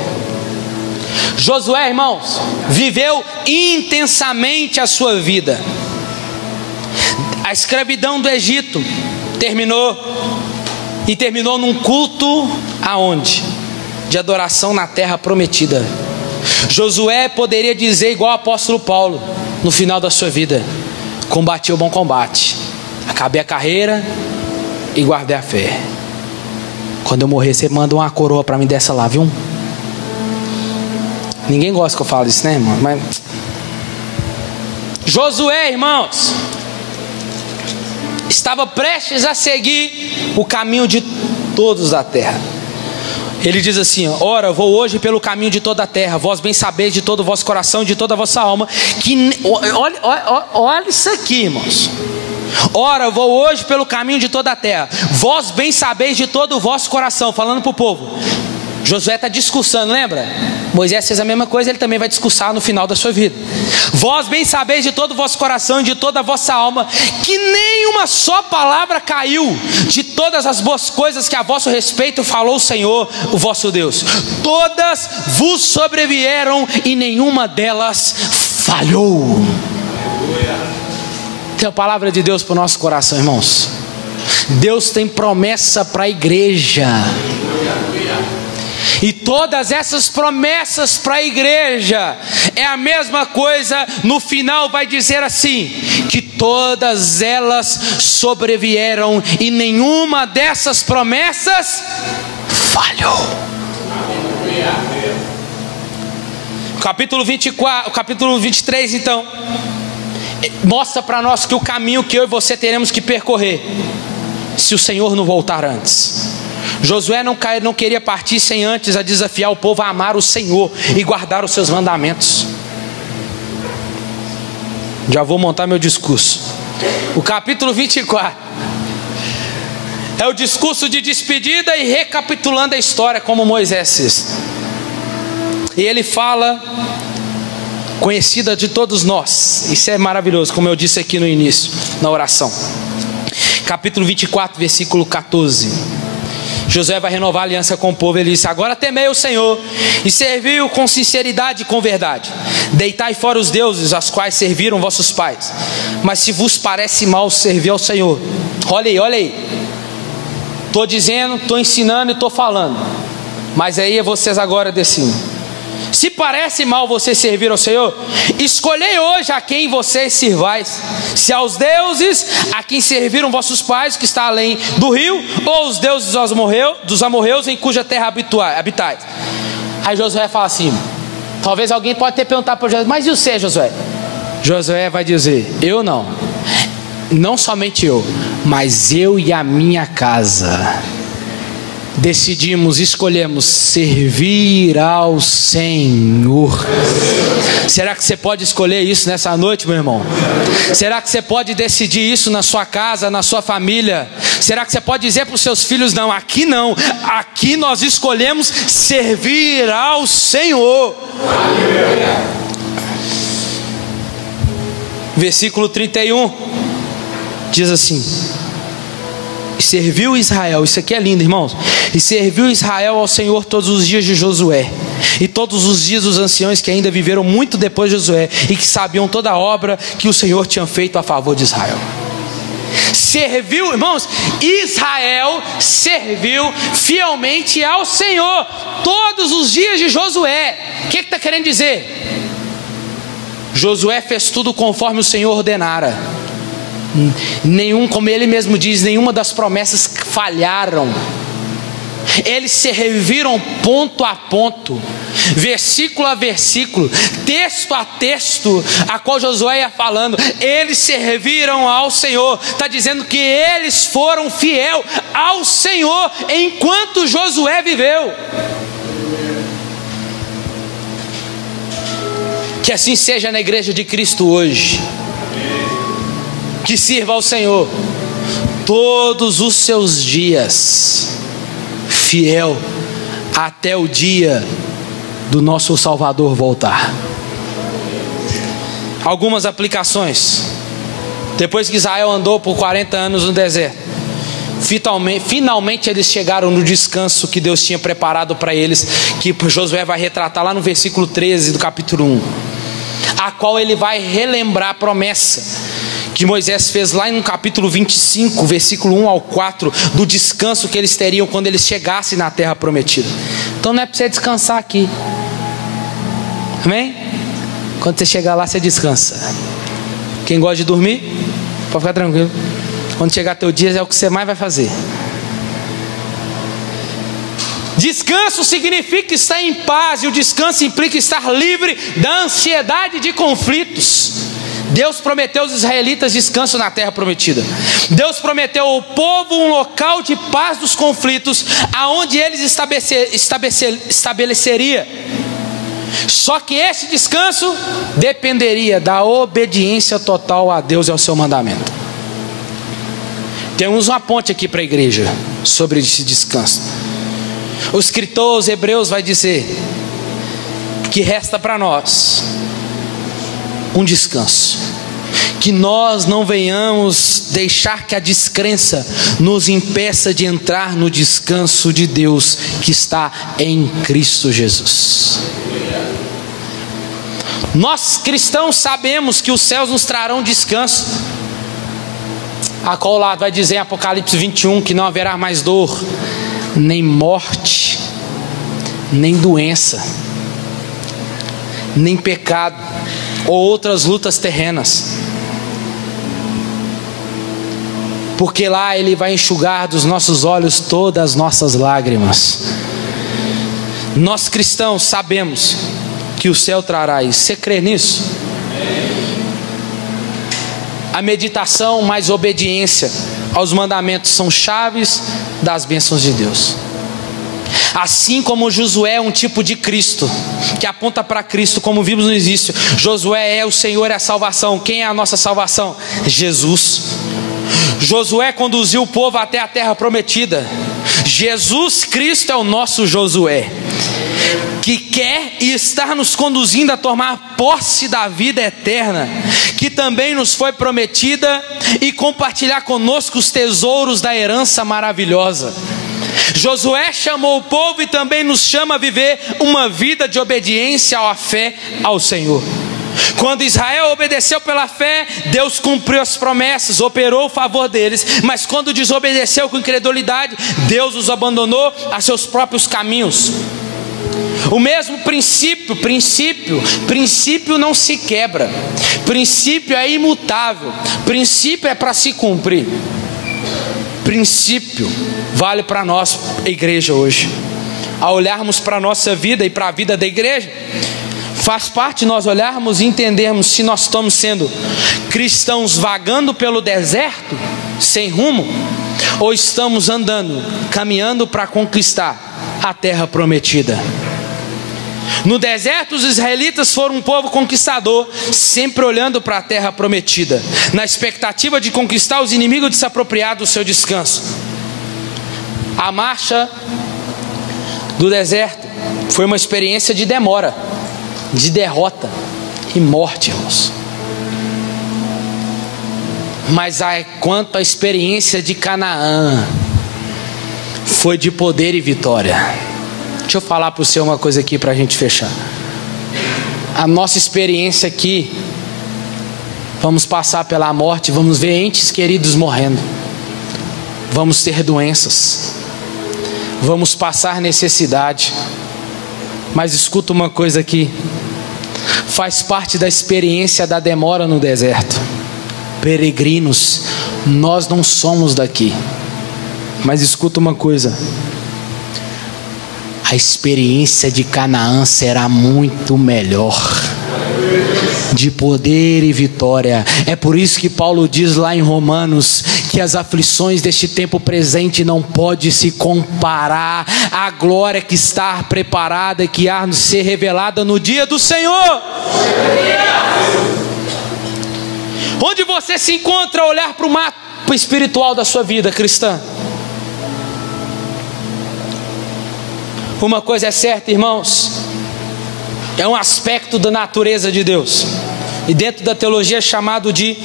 Josué, irmãos, viveu intensamente a sua vida. A escravidão do Egito terminou, e terminou num culto aonde? De adoração na terra prometida. Josué poderia dizer igual o apóstolo Paulo no final da sua vida: combati o bom combate, Acabei a carreira e guardei a fé. Quando eu morrer, você manda uma coroa para mim dessa lá, viu? Ninguém gosta que eu falo isso, né, irmão? Mas Josué, irmãos, estava prestes a seguir o caminho de todos da terra. Ele diz assim: ora, vou hoje pelo caminho de toda a terra, vós bem sabeis de todo o vosso coração e de toda a vossa alma, que olha isso aqui, irmãos. Ora, vou hoje pelo caminho de toda a terra, vós bem sabeis de todo o vosso coração. Falando para o povo. Josué está discursando, lembra? Moisés fez a mesma coisa, ele também vai discursar no final da sua vida. Vós bem sabeis de todo o vosso coração e de toda a vossa alma, que nenhuma só palavra caiu de todas as boas coisas que a vosso respeito falou o Senhor, o vosso Deus. Todas vos sobrevieram e nenhuma delas falhou. Tem a palavra de Deus para o nosso coração, irmãos. Deus tem promessa para a igreja. E todas essas promessas para a igreja é a mesma coisa. No final vai dizer assim: que todas elas sobrevieram e nenhuma dessas promessas falhou. Capítulo 24, capítulo 23 então mostra para nós que o caminho que eu e você teremos que percorrer, se o Senhor não voltar antes. Josué não queria partir sem antes a desafiar o povo a amar o Senhor e guardar os seus mandamentos. Já vou montar meu discurso. O capítulo 24 é o discurso de despedida e recapitulando a história como Moisés fez. E ele fala, conhecida de todos nós. Isso é maravilhoso, como eu disse aqui no início, na oração. Capítulo 24, versículo 14. Josué vai renovar a aliança com o povo. Ele disse: agora temei o Senhor e serviu com sinceridade e com verdade. Deitai fora os deuses aos quais serviram vossos pais. Mas se vos parece mal servir ao Senhor, olha aí, estou dizendo, estou ensinando e estou falando, mas aí é vocês agora decidem. Se parece mal você servir ao Senhor, escolhei hoje a quem vocês sirvais: se aos deuses a quem serviram vossos pais, que está além do rio, ou os deuses dos amorreus em cuja terra habitais. Aí Josué fala assim, talvez alguém pode ter perguntado para Josué: mas e você, Josué? Josué vai dizer: eu não somente eu, mas eu e a minha casa escolhemos servir ao Senhor. Será que você pode escolher isso nessa noite, meu irmão? Será que você pode decidir isso na sua casa, na sua família? Será que você pode dizer para os seus filhos: não, aqui nós escolhemos servir ao Senhor. Versículo 31 diz assim: e serviu Israel, isso aqui é lindo, irmãos. E serviu Israel ao Senhor todos os dias de Josué, e todos os dias dos anciãos que ainda viveram muito depois de Josué, e que sabiam toda a obra que o Senhor tinha feito a favor de Israel. Serviu, irmãos, Israel serviu fielmente ao Senhor todos os dias de Josué. O que está querendo dizer? Josué fez tudo conforme o Senhor ordenara. Como ele mesmo diz, nenhuma das promessas falharam. Eles serviram ponto a ponto, versículo a versículo, texto a texto, a qual Josué ia falando. Eles serviram ao Senhor. Está dizendo que eles foram fiel ao Senhor enquanto Josué viveu. Que assim seja na igreja de Cristo hoje. Que sirva ao Senhor todos os seus dias, fiel até o dia do nosso Salvador voltar. Algumas aplicações. Depois que Israel andou por 40 anos no deserto, finalmente eles chegaram no descanso que Deus tinha preparado para eles, que Josué vai retratar lá no versículo 13 do capítulo 1, a qual ele vai relembrar a promessa que Moisés fez lá no capítulo 25, versículo 1 ao 4, do descanso que eles teriam quando eles chegassem na terra prometida. Então não é para você descansar aqui, amém? Quando você chegar lá, você descansa. Quem gosta de dormir, pode ficar tranquilo. Quando chegar teu dia, é o que você mais vai fazer. Descanso significa estar em paz, e o descanso implica estar livre da ansiedade de conflitos. Deus prometeu aos israelitas descanso na terra prometida. Deus prometeu ao povo um local de paz dos conflitos, aonde eles estabeleceria. Só que esse descanso dependeria da obediência total a Deus e ao seu mandamento. Temos uma ponte aqui para a igreja sobre esse descanso. O escritor aos Hebreus vai dizer que resta para nós um descanso, que nós não venhamos deixar que a descrença nos impeça de entrar no descanso de Deus que está em Cristo Jesus. Nós cristãos sabemos que os céus nos trarão descanso. A qual lado vai dizer em Apocalipse 21 que não haverá mais dor, nem morte, nem doença, nem pecado ou outras lutas terrenas, porque lá Ele vai enxugar dos nossos olhos todas as nossas lágrimas. Nós cristãos sabemos que o céu trará isso. Você crê nisso? A meditação mais obediência aos mandamentos são chaves das bênçãos de Deus. Assim como Josué é um tipo de Cristo, que aponta para Cristo, como vimos no início. Josué é o Senhor, é a salvação. Quem é a nossa salvação? Jesus. Josué conduziu o povo até a terra prometida. Jesus Cristo é o nosso Josué, que quer e está nos conduzindo a tomar posse da vida eterna, que também nos foi prometida, e compartilhar conosco os tesouros da herança maravilhosa. Josué chamou o povo e também nos chama a viver uma vida de obediência à fé ao Senhor. Quando Israel obedeceu pela fé, Deus cumpriu as promessas, operou o favor deles. Mas quando desobedeceu com incredulidade, Deus os abandonou a seus próprios caminhos. O mesmo princípio não se quebra. Princípio é imutável. Princípio é para se cumprir. Princípio vale para nós, igreja, hoje. Ao olharmos para a nossa vida e para a vida da igreja, faz parte nós olharmos e entendermos se nós estamos sendo cristãos vagando pelo deserto, sem rumo, ou estamos andando, caminhando para conquistar a terra prometida. No deserto, os israelitas foram um povo conquistador, sempre olhando para a terra prometida, na expectativa de conquistar os inimigos e de se apropriar do seu descanso. A marcha do deserto foi uma experiência de demora, de derrota e morte, irmãos. Mas quanto à experiência de Canaã, foi de poder e vitória. Deixa eu falar para você uma coisa aqui para a gente fechar. A nossa experiência aqui, vamos passar pela morte, vamos ver entes queridos morrendo, vamos ter doenças, vamos passar necessidade. Mas escuta uma coisa aqui, faz parte da experiência da demora no deserto. Peregrinos, nós não somos daqui. Mas escuta uma coisa, a experiência de Canaã será muito melhor, de poder e vitória. É por isso que Paulo diz lá em Romanos que as aflições deste tempo presente não pode se comparar à glória que está preparada e que há de ser revelada no dia do Senhor. Onde você se encontra a olhar para o mapa espiritual da sua vida cristã? Uma coisa é certa, irmãos, é um aspecto da natureza de Deus, e dentro da teologia é chamado de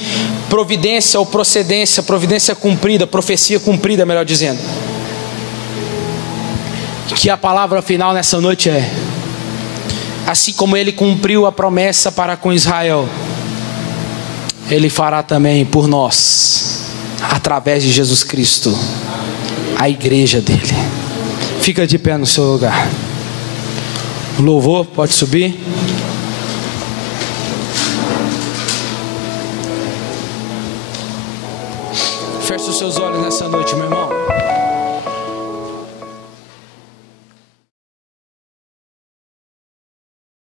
providência ou procedência, providência cumprida, profecia cumprida, melhor dizendo. Que a palavra final nessa noite é: assim como Ele cumpriu a promessa para com Israel, Ele fará também por nós, através de Jesus Cristo, a igreja dele. Fica de pé no seu lugar. O louvor pode subir. Feche os seus olhos nessa noite, meu irmão.